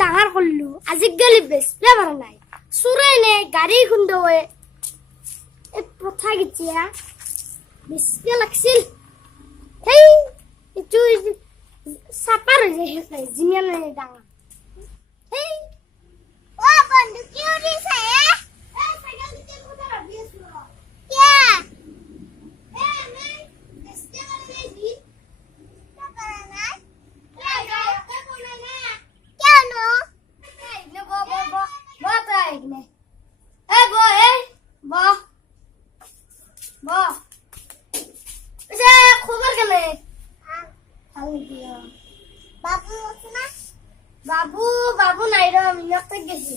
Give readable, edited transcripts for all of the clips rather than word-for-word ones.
ডাঙৰ কৰিলো আজিকালি বেচবে পৰা নাই চুৰাই নে গাড়ী খুন্দৱে এই প্ৰথা গিতিয়া বেচবে লাগছিল সেই এইটো চাপাৰ হৈ যায় শেষ যিমান ডাঙৰ সেই অ বন্ধু কি উঠিছে বাবু বাবু নাই ৰ মিনক গেছি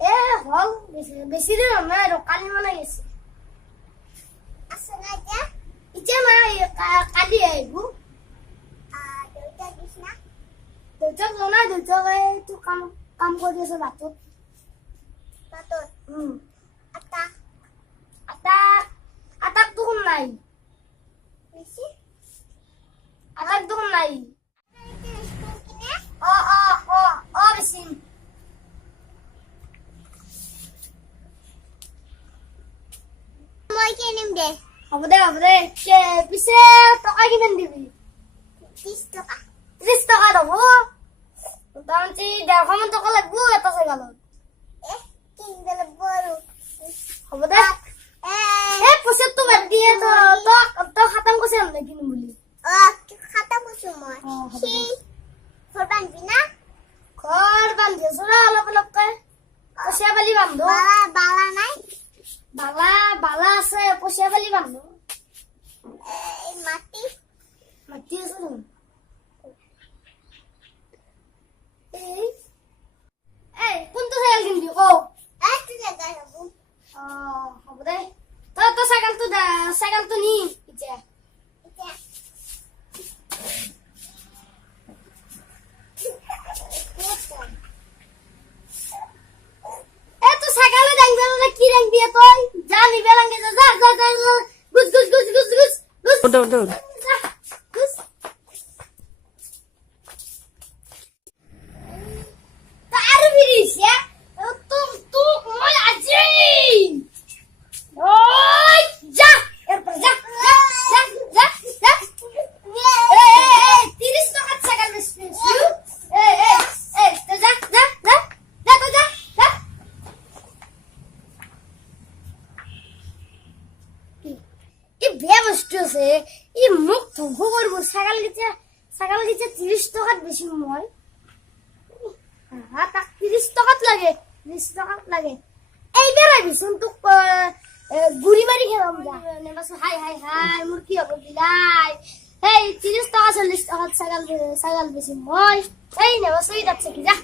এ হল বেছি দিন নাই ৰ কালি মানে গেছি আছে না এতিয়া এতিয়া নাই কালি আহিব দেউতা দিছনা দেউতাক জনাই দেউতাক এইটো কাম কাম কৰি আছে বাটত তাতত আটা আটা আটাক দেখোন নাই বেছি আটাক দেখোন নাই বেছি মই কিনিম দে হ'ব দে পিছে টকা কিমান দিবি 30 টকা 30 টকা হ'ব মোটামুটি 150 মান টকা লাগব এটা চাইকেলত কিনবে লাগব আৰু হ'ব দে পইচাটো বাদ দিয়ে তই খাটাং কৈছে নাই কিনিম বুলি খাতা কৈছো মই হ'ব দে। সেই ঘৰ বান্ধবি না ঘৰ বান্ধি আছো ৰ অলপ অলপকে পইচা পালি বান্ধো বালা নাই বালা আছে পইচা পালি বান্ধো মাটি মাতি আছে দেখোন কোনটো চাইকেল কিনিবি কও এইটো জাগা হ'ব হ'ব দে তই চাইকেলটো নি এতিয়া এতিয়া তুই চাইকেলে দাঙবি না কি দাঙবি তই যা নিবে লাগে যা গুজ দৌড় আৰু ফিৰিছে তো মই আজি ওই যা এরপর যা 30 টাকা সাইকেল বেচছিস তো যা বেয়া বস্তু আছে ই মোক ধ্বংস কৰিব ছাগল গিটা 30 টকাত বেছি মই তাক 30 টকাত লাগে 30 টকাত লাগে এইবাৰ আহিবিচোন তোক গুৰি মাৰি খেলাম যা নেবাচোন হাই মোৰ কি হ'ব বিলাই এই 30 টকা 40 টকাত ছাগল বেছি মই এই নেবাচোন তাত চাকি যা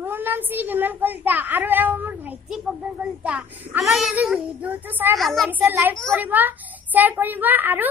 মোৰ নাম শ্ৰী বিমান কলিতা আৰু মোৰ ভাইটি প্ৰজ্ঞান কলিতা আমাৰ যদি ভিডিঅ'টো চাই ভাল লাগিছে লাইক কৰিব শ্বেয়াৰ কৰিব আৰু